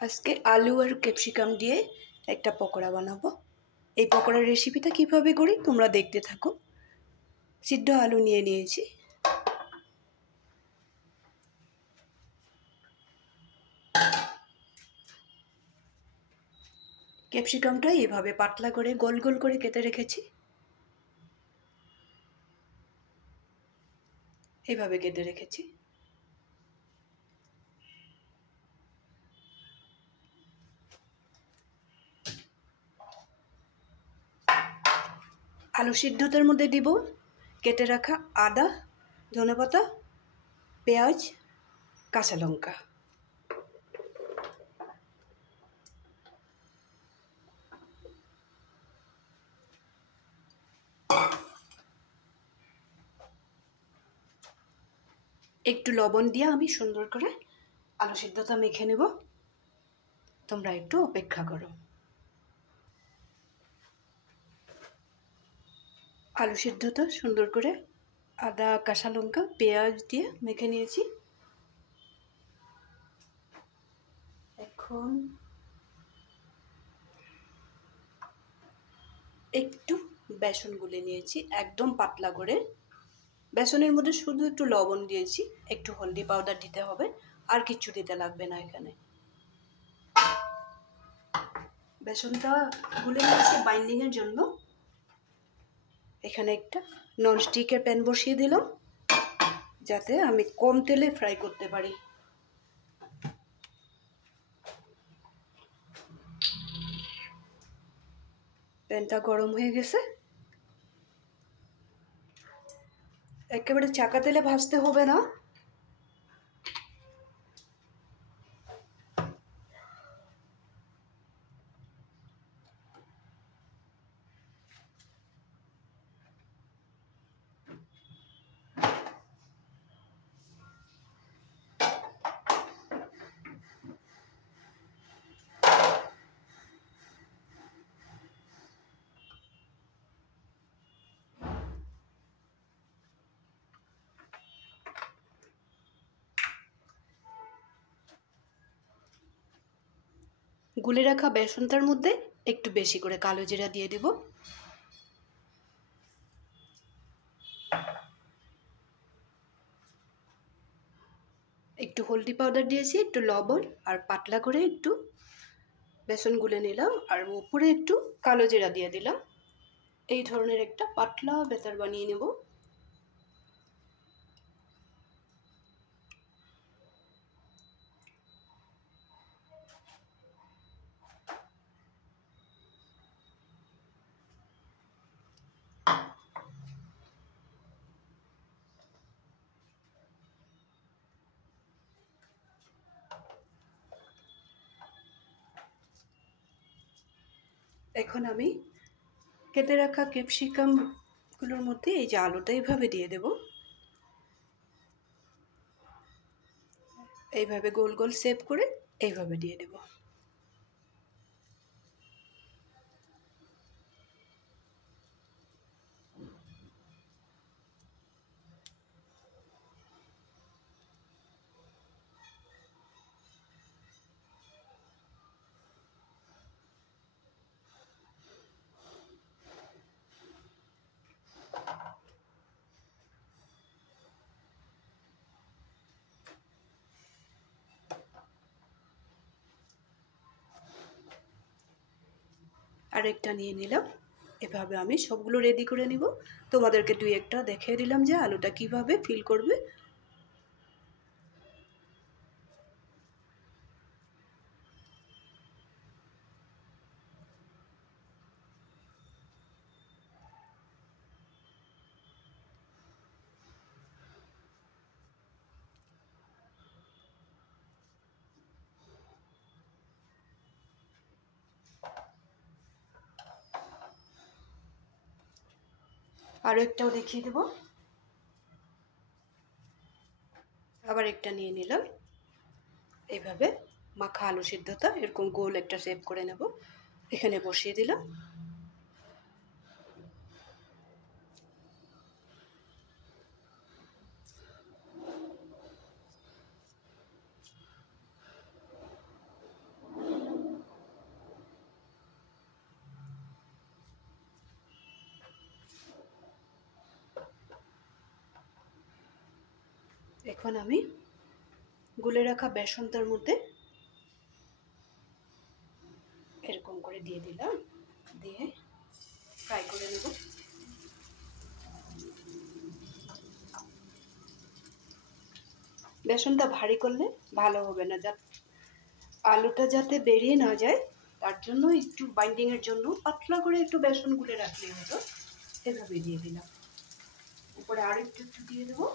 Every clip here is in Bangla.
আজকে আলু আর ক্যাপসিকাম দিয়ে একটা পকোড়া বানাবো। এই পকোড়ার রেসিপিটা কিভাবে করি তোমরা দেখতে থাকো। সিদ্ধ আলু নিয়ে নিয়েছি, ক্যাপসিকামটা এইভাবে পাতলা করে গোল গোল করে কেটে রেখেছি। এইভাবে কেটে রেখেছি। আলু সিদ্ধটার মধ্যে দিব কেটে রাখা আদা, ধনেপাতা, পেঁয়াজ, কাঁচা লঙ্কা। একটু লবণ দিয়ে আমি সুন্দর করে আলু সিদ্ধটা মেখে নেব। তোমরা একটু অপেক্ষা করো। আলু সিদ্ধটা সুন্দর করে আদা, কাঁচা লঙ্কা, পেঁয়াজ দিয়ে মেখে নিয়েছি। এখন একটু বেসন গুলে নিয়েছি একদম পাতলা করে। বেসনের মধ্যে শুধু একটু লবণ দিয়েছি, একটু হলদি পাউডার দিতে হবে, আর কিচ্ছু দিতে লাগবে না। এখানে বেসনটা গুলে নিয়েছি বাইন্ডিংয়ের জন্য। এখানে একটা ননস্টিকের প্যান বসিয়ে দিলাম যাতে আমি কম তেলে ফ্রাই করতে পারি। প্যানটা গরম হয়ে গেছে। একেবারে চাকা তেলে ভাজতে হবে না। গুলে রাখা বেসনটার মধ্যে একটু বেশি করে কালো জিরা দিয়ে দিব। একটু হলদি পাউডার দিয়েছি, একটু লবণ, আর পাতলা করে একটু বেসন গুলে নিলাম, আর উপরে একটু কালো জিরা দিয়ে দিলাম। এই ধরনের একটা পাতলা বেটার বানিয়ে নেব। এখন আমি কেটে রাখা ক্যাপসিকামগুলোর মধ্যে এই যে আলুটা এইভাবে দিয়ে দেব। এইভাবে গোল গোল শেপ করে এইভাবে দিয়ে দেব। আরেকটা নিয়ে নিলাম। এভাবে আমি সবগুলো রেডি করে নিব। তোমাদেরকে দুই একটা দেখিয়ে দিলাম যে আলুটা কিভাবে ফিল করবে। আরও একটাও দেখিয়ে দেব। আবার একটা নিয়ে নিলাম। এইভাবে মাখা আলু সিদ্ধটা এরকম গোল একটা শেপ করে নেব। এখানে বসিয়ে দিলাম। এখন আমি গুলে রাখা বেসনটার মধ্যে এরকম করে দিয়ে দিলাম, দিয়ে ফ্রাই করে নেব। বেসনটা ভারী করলে ভালো হবে না, আলুটা যাতে বেরিয়ে না যায় তার জন্য একটু বাইন্ডিংয়ের জন্য পাতলা করে একটু বেসন গুলে রাখলেই হতো। এভাবে দিয়ে দিলাম, উপরে আর একটু একটু দিয়ে দেবো।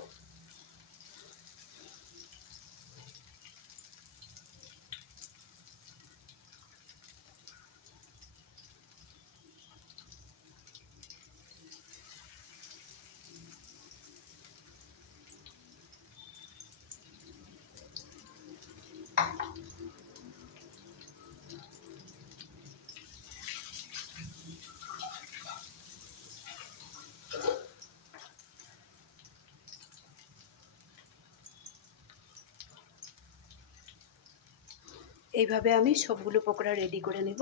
এইভাবে আমি সবগুলো পকোড়া রেডি করে নেব।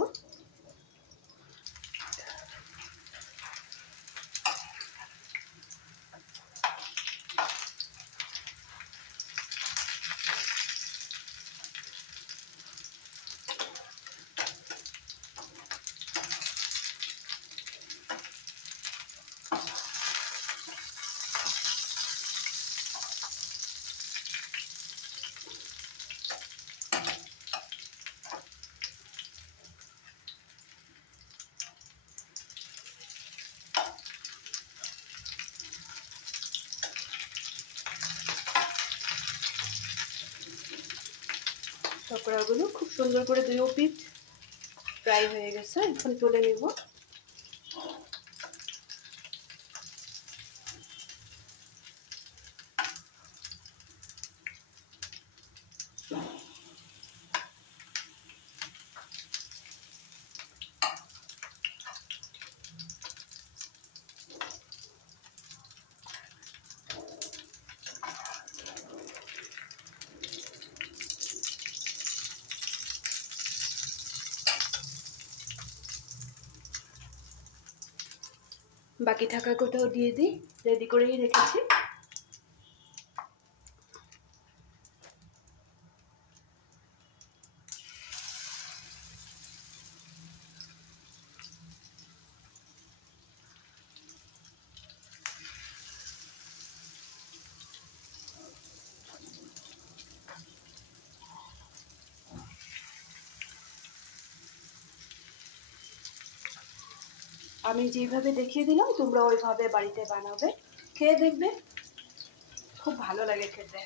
পকোড়াগুলো খুব সুন্দর করে দুই পিঠ ফ্রাই হয়ে গেছে, এখন তুলে নেব। বাকি থাকা কোটাও দিয়ে দিই, রেডি করেই রেখেছি। আমি যেভাবে দেখিয়ে দিলাম তোমরা ওইভাবে বাড়িতে বানাবে, খেয়ে দেখবে খুব ভালো লাগে খেতে,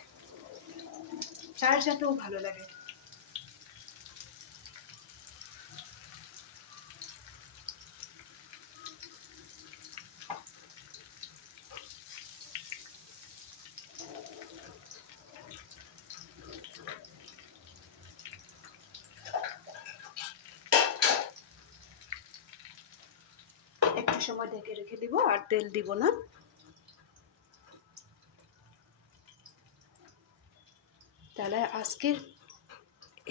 চায়ের সাথেও ভালো লাগে। একটু সময় ঢেকে রেখে দিব, আর তেল দিব না। তাহলে আজকের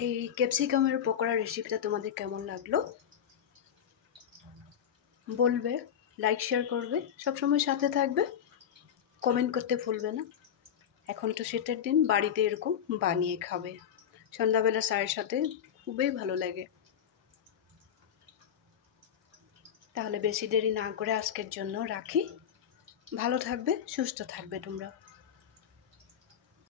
এই ক্যাপসিকামের পকোড়া রেসিপিটা তোমাদের কেমন লাগলো বলবে, লাইক শেয়ার করবে, সবসময় সাথে থাকবে, কমেন্ট করতে ভুলবে না। এখন তো শীতের দিন, বাড়িতে এরকম বানিয়ে খাবে, সন্ধ্যাবেলা চায়ের সাথে খুবই ভালো লাগে। তাহলে বেশি দেরি না করে আজকের জন্য রাখি, ভালো থাকবে, সুস্থ থাকবে তোমরা।